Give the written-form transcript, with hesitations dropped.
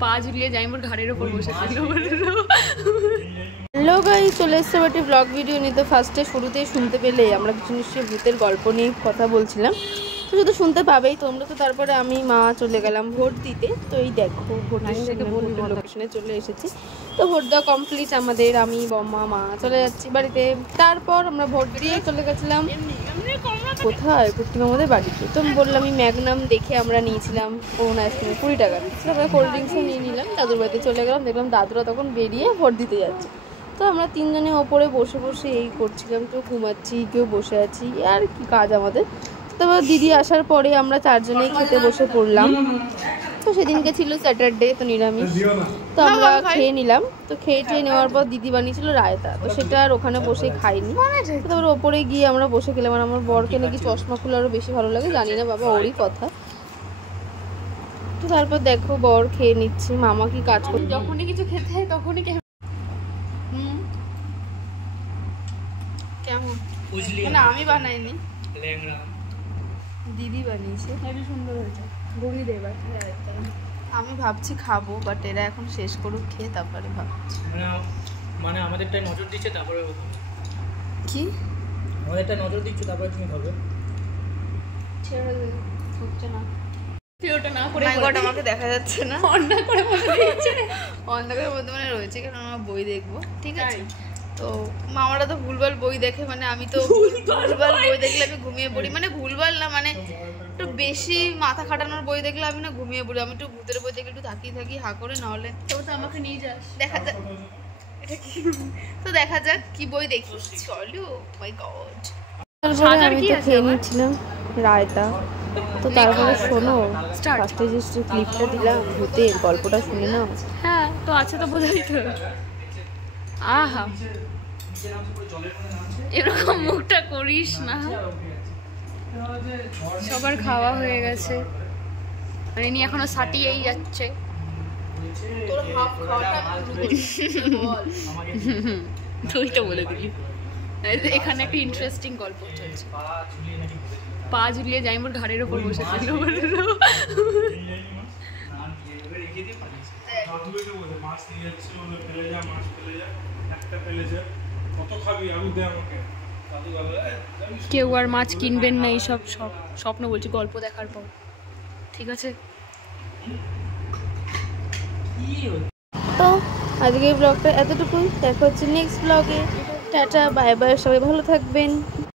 পা ঝুলিয়ে জাইমোর ঘাড়ের ওপর বসেছিল। হ্যালো গাইস, চলে এসছে একটি ব্লগ ভিডিও নিয়ে। তো ফার্স্টে শুরুতেই শুনতে পেলে আমরা কিছু নিশ্চয়ই ভূতের গল্প নিয়ে কথা বলছিলাম, তো শুধু শুনতে পাবেই তোমরা। তো তারপরে আমি মা চলে গেলাম ভোট দিতে। তো এই দেখো ভোটের লোকেশনে চলে এসেছি। তো ভোট দেওয়া কমপ্লিট আমাদের, আমি বম্মা মা চলে যাচ্ছি বাড়িতে। তারপর আমরা ভোট দিয়ে চলে গেছিলাম কোথায়, কুট্টি মামাদের বাড়িতে। তো বললাম আমি ম্যাগনাম দেখে আমরা নিয়েছিলাম কোন আইসক্রিম 20 টাকা, তারপরে কোল্ড ড্রিঙ্কসও নিয়ে নিলাম। দাদুর বাড়িতে চলে গেলাম, দেখলাম দাদুরা তখন বেরিয়ে ভোট দিতে যাচ্ছে। তো আমরা তিনজনে ওপরে বসে বসে এই করছিলাম, কেউ ঘুমাচ্ছি কেউ বসে আছি, আর কি কাজ আমাদের। তারপর দিদি আসার পরে আমরা চারজনেই খেতে বসে পড়লাম। তো সেদিনকে ছিল স্যাটারডে, তো নিরামিষ। তো আমরা খেয়ে নিলাম। তো খেয়ে নেওয়ার পর দিদি বানিয়েছিল রায়তা, তো সেটা আর ওখানে বসে খাইনি। তারপর ওপরে গিয়ে আমরা বসে খেলাম। আর আমার বরকে নাকি চশমা খুলে আরও বেশি ভালো লাগে, জানি না বাবা, ওরই কথা। তো তারপর দেখো বর খেয়ে নিচ্ছে, মামা কি কাজ করে। যখনই কিছু খেতে হয় তখনই কেমন মানে আমি বানাইনি, দিদি বানিয়েছে। হেবি সুন্দর হয়েছে, গড়ি দে এবার। আমি ভাবছি খাবো, বাট এরা এখন শেষ করুক খেয়ে তারপরে ভাবছি। মানে আমাদেরটাই নজর দিচ্ছে, তারপরে কি আমাদেরটা নজর দিচ্ছে, তারপরে তুমি খাবে। ছেড়ে দে, হচ্ছে না। ভিডিওটা না করে আমাকে দেখা যাচ্ছে না, অন্ধকারে অন্ধকারের মধ্যে মানে রয়েছে, কারণ আমার বই দেখবো, ঠিক আছে। তো মামারা তো ভুলভাল বই দেখে, মানে আমি তো ভুলভাল বই দেখলে আমি ঘুমিয়ে পড়ি। মানে ভুলভাল না, মানে একটু বেশি মাথা খাটানোর বই দেখলে আমি না ঘুমিয়ে পড়ি। আমি একটু ভূতের বই দেখলে একটু তাকিয়ে থাকি হা করে, নাহলে তো আমাকে নিয়ে যাস। দেখা যাক এটা কি, তো দেখা যাক কি বই দেখি। চলো, মাই গড। তারপরে আমি তো খেয়ে নিচ্ছিলাম রায়তা। তো তারপরে শোনো, ফার্স্টে যে ক্লিপটা দিলাম ভূতের গল্পটা শুনে নাও। হ্যাঁ, তো আছে তো বোঝাই তো। আহা, এরকম মুখটা করিস না। সবার খাওয়া হয়ে গেছে, আর ইনি এখনো সাটিয়েই যাচ্ছে। তুই তো বলে দিলি। এখানে একটা ইন্টারেস্টিং গল্প চলছে। পা ঝুলিয়ে জাইমোর ঘাড়ের ওপর বসেছিল। কেউ আর মাছ কিনবেন না, এইসব স্বপ্ন বলছি গল্প দেখার পর, ঠিক আছে। তো আজকে ব্লগটা এতটুকুই, দেখা হচ্ছে নেক্সট ব্লগে। টাটা, বাই বাই, সবাই ভালো থাকবেন।